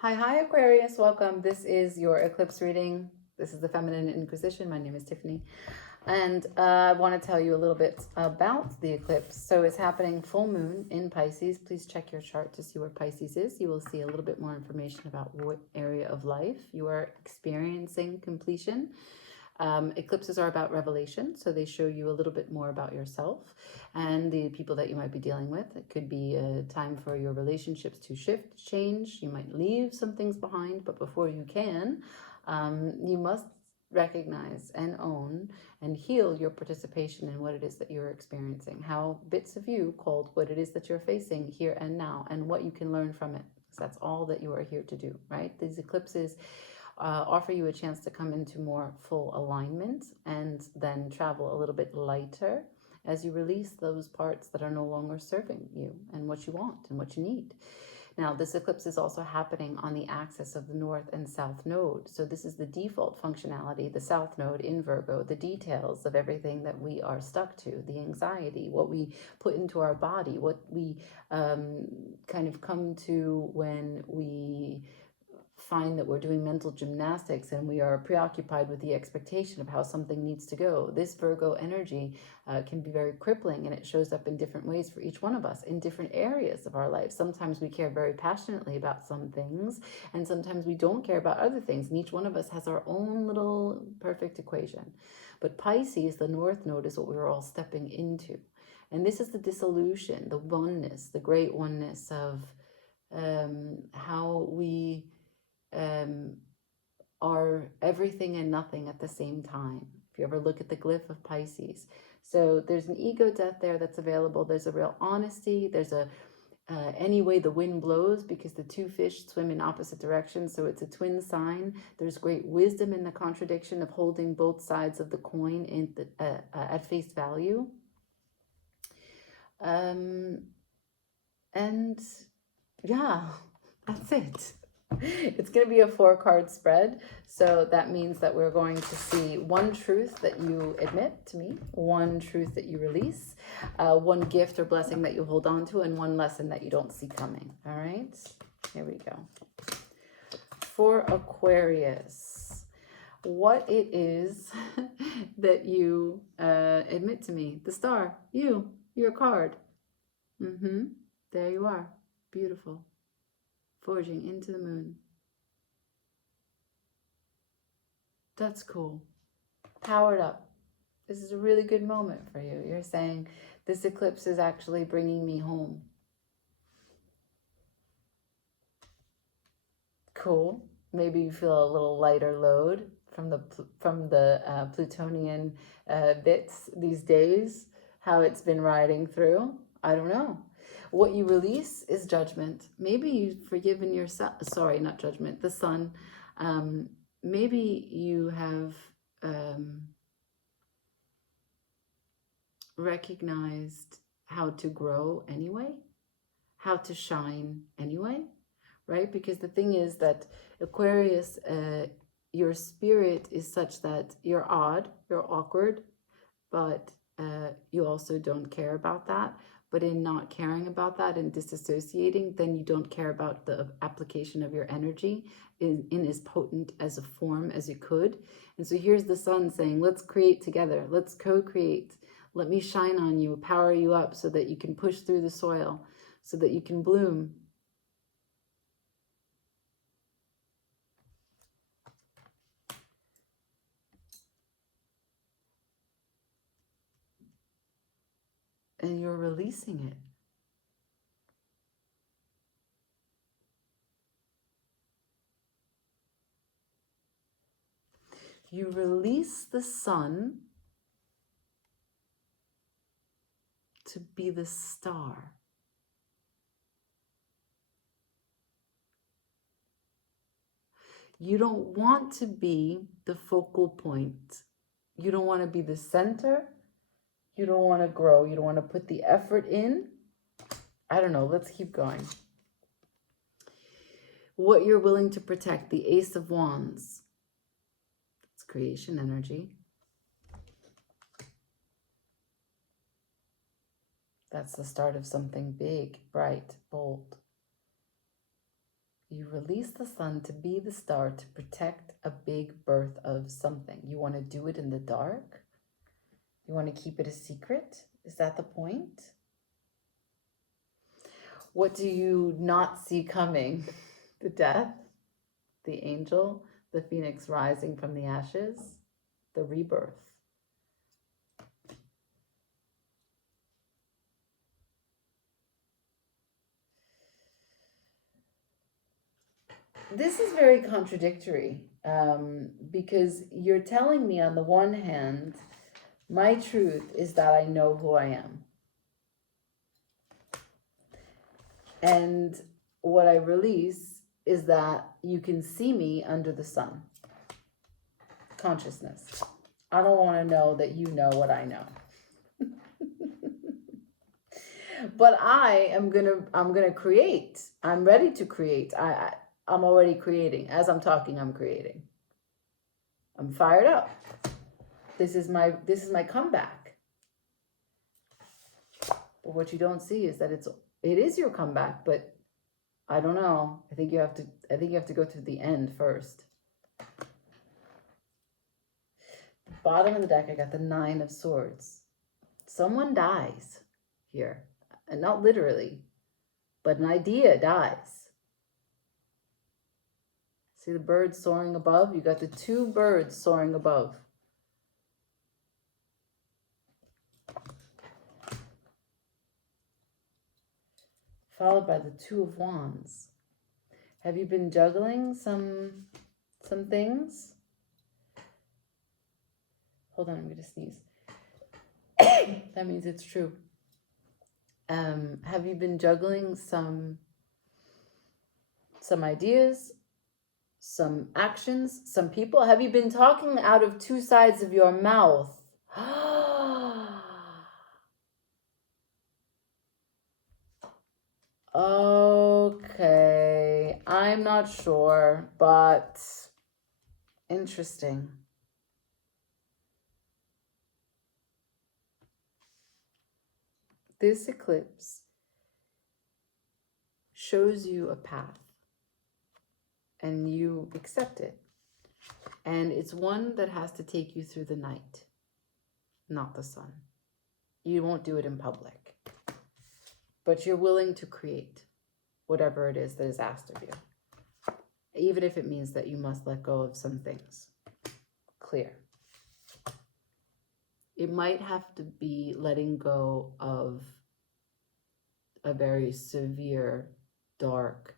Hi, Aquarius. Welcome. This is your eclipse reading. This is the Feminine Inquisition. My name is Tiffany. And I want to tell you a little bit about the eclipse. So it's happening full moon in Pisces. Please check your chart to see where Pisces is. You will see a little bit more information about what area of life you are experiencing completion. Eclipses are about revelation, so they show you a little bit more about yourself and the people that you might be dealing with. It could be a time for your relationships to shift, change. You might leave some things behind, but before you can, you must recognize and own and heal your participation in what it is that you're experiencing, how bits of you called what it is that you're facing here and now, and what you can learn from it. So that's all that you are here to do, right? These eclipses offer you a chance to come into more full alignment and then travel a little bit lighter as you release those parts that are no longer serving you and what you want and what you need. Now, this eclipse is also happening on the axis of the North and South Node. So this is the default functionality, the South Node in Virgo, the details of everything that we are stuck to, the anxiety, what we put into our body, what we kind of come to when we find that we're doing mental gymnastics and we are preoccupied with the expectation of how something needs to go. This Virgo energy can be very crippling, and it shows up in different ways for each one of us in different areas of our life. Sometimes we care very passionately about some things, and sometimes we don't care about other things, and each one of us has our own little perfect equation. But Pisces, the North Node, is what we're all stepping into. And this is the dissolution, the oneness, the great oneness of how we are everything and nothing at the same time. If you ever look at the glyph of Pisces. So there's an ego death there that's available. There's a real honesty. There's a any way the wind blows, because the two fish swim in opposite directions. So it's a twin sign. There's great wisdom in the contradiction of holding both sides of the coin in at face value. And yeah, that's it. It's going to be a 4-card spread. So that means that we're going to see one truth that you admit to me, one truth that you release, one gift or blessing that you hold on to, and one lesson that you don't see coming. All right, here we go. For Aquarius, what it is that you admit to me. The star, your card. There you are. Beautiful. Forging into the moon. That's cool. Powered up. This is a really good moment for you. You're saying, this eclipse is actually bringing me home. Cool. Maybe you feel a little lighter load from the Plutonian bits these days, how it's been riding through. I don't know. What you release is judgment. Maybe you've forgiven yourself. Sorry, not judgment. The sun. Maybe you have recognized how to grow anyway, how to shine anyway, right? Because the thing is that Aquarius, your spirit is such that you're odd, you're awkward, but you also don't care about that. But in not caring about that and disassociating, then you don't care about the application of your energy in as potent as a form as you could. And so here's the sun saying, let's create together. Let's co-create. Let me shine on you, power you up so that you can push through the soil, so that you can bloom. And you're releasing it. You release the sun to be the star. You don't want to be the focal point. You don't want to be the center. You don't want to grow. You don't want to put the effort in. I don't know. Let's keep going. What you're willing to protect, the Ace of Wands. It's creation energy. That's the start of something big, bright, bold. You release the sun to be the star to protect a big birth of something. You want to do it in the dark? You want to keep it a secret? Is that the point? What do you not see coming? The death, the angel, the phoenix rising from the ashes, the rebirth. This is very contradictory because you're telling me on the one hand, my truth is that I know who I am. And what I release is that you can see me under the sun. Consciousness. I don't want to know that you know what I know. But I'm gonna create. I'm ready to create. I'm already creating. As I'm talking, I'm creating. I'm fired up. This is my comeback. But what you don't see is that it is your comeback, but I don't know. I think you have to go through the end first. The bottom of the deck, I got the 9 of Swords. Someone dies here. And not literally, but an idea dies. See the birds soaring above? You got the 2 birds soaring above. Followed by the 2 of Wands. Have you been juggling some things? Hold on, I'm going to sneeze. That means it's true. Have you been juggling some ideas, some actions, some people? Have you been talking out of 2 sides of your mouth? Okay, I'm not sure, but interesting. This eclipse shows you a path and you accept it. And it's one that has to take you through the night, not the sun. You won't do it in public, but you're willing to create whatever it is that is asked of you, even if it means that you must let go of some things. Clear. It might have to be letting go of a very severe, dark,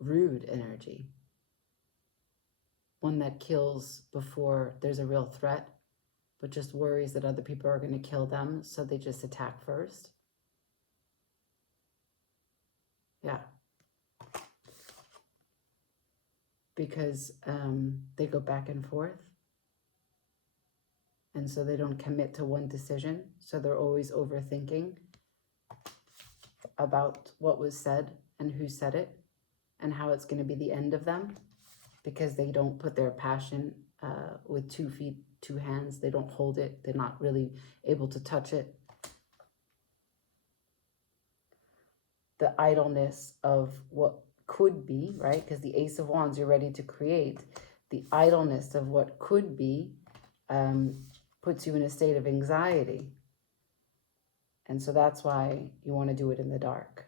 rude energy. One that kills before there's a real threat, but just worries that other people are going to kill them, so they just attack first. Yeah. Because they go back and forth. And so they don't commit to one decision. So they're always overthinking about what was said and who said it and how it's going to be the end of them, because they don't put their passion with 2 feet, 2 hands. They don't hold it. They're not really able to touch it. The idleness of what could be, right? Because the Ace of Wands, you're ready to create. The idleness of what could be puts you in a state of anxiety. And so that's why you want to do it in the dark.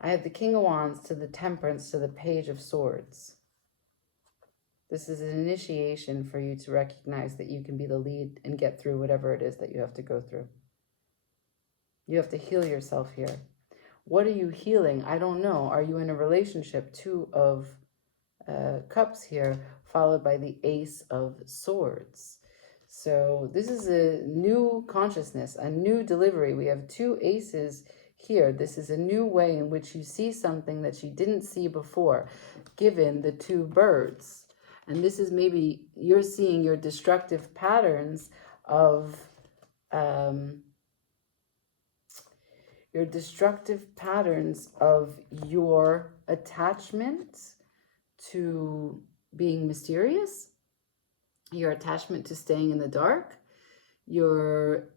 I have the King of Wands to the Temperance to the Page of Swords. This is an initiation for you to recognize that you can be the lead and get through whatever it is that you have to go through. You have to heal yourself here. What are you healing? I don't know. Are you in a relationship? 2 of Cups here, followed by the Ace of Swords. So this is a new consciousness, a new delivery. We have 2 aces here. This is a new way in which you see something that you didn't see before, given the 2 birds. And this is maybe you're seeing your destructive patterns of your attachment to being mysterious, your attachment to staying in the dark, your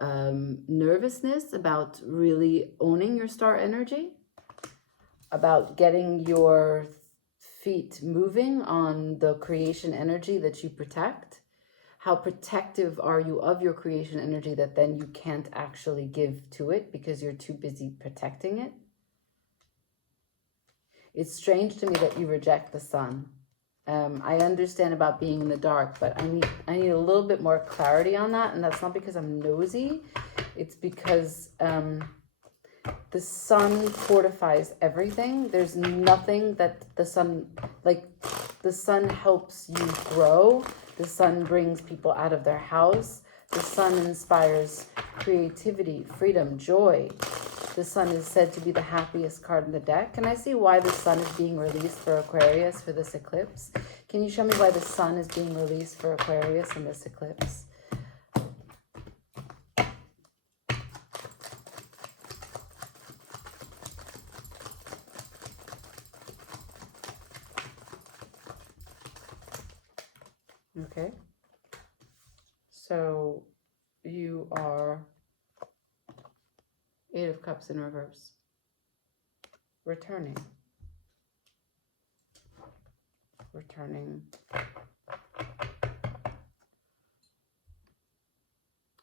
nervousness about really owning your star energy, about getting your feet moving on the creation energy that you protect. How protective are you of your creation energy that then you can't actually give to it because you're too busy protecting it? It's strange to me that you reject the sun. I understand about being in the dark, but I need a little bit more clarity on that, and that's not because I'm nosy. It's because the sun fortifies everything. There's nothing that the sun, like the sun helps you grow. The sun brings people out of their house. The sun inspires creativity, freedom, joy. The sun is said to be the happiest card in the deck. Can I see why the sun is being released for Aquarius for this eclipse? Can you show me why the sun is being released for Aquarius in this eclipse? Okay. So you are 8 of Cups in reverse. Returning.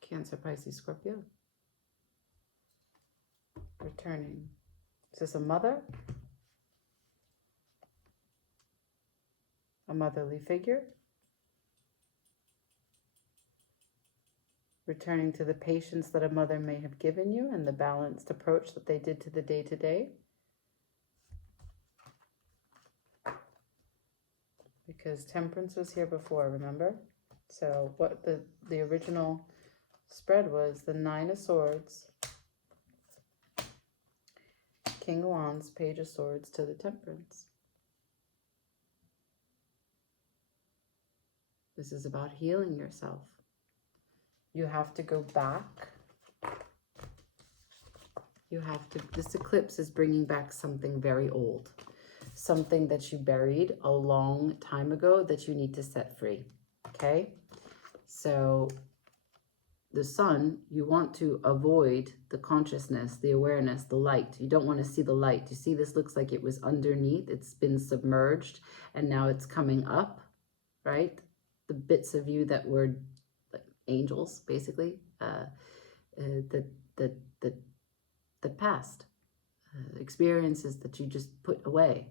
Cancer, Pisces, Scorpio. Returning. Is this a mother? A motherly figure? Returning to the patience that a mother may have given you and the balanced approach that they did to the day-to-day. Because Temperance was here before, remember? So what the original spread was the 9 of Swords, King of Wands, Page of Swords to the Temperance. This is about healing yourself. You have to go back. This eclipse is bringing back something very old. Something that you buried a long time ago that you need to set free. Okay? So the sun, you want to avoid the consciousness, the awareness, the light. You don't want to see the light. You see, this looks like it was underneath. It's been submerged and now it's coming up, right? The bits of you that were like angels, basically, the past experiences that you just put away.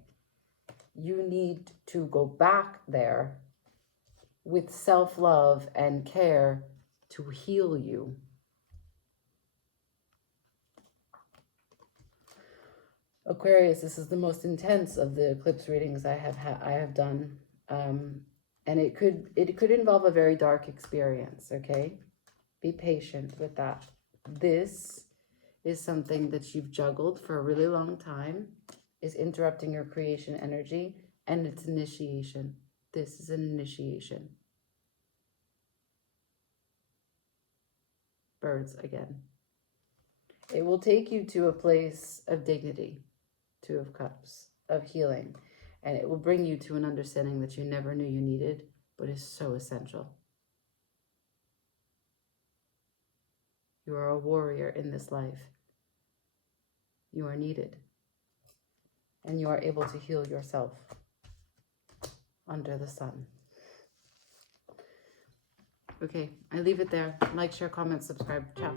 You need to go back there with self-love and care to heal you. Aquarius, this is the most intense of the eclipse readings I have done, and it could involve a very dark experience. Okay, be patient with that. This is something that you've juggled for a really long time, is interrupting your creation energy, and it's initiation. This is an initiation. Birds again. It will take you to a place of dignity, 2 of Cups, of healing, and it will bring you to an understanding that you never knew you needed, but is so essential. You are a warrior in this life. You are needed, and you are able to heal yourself under the sun. Okay, I leave it there. Like, share, comment, subscribe. Ciao.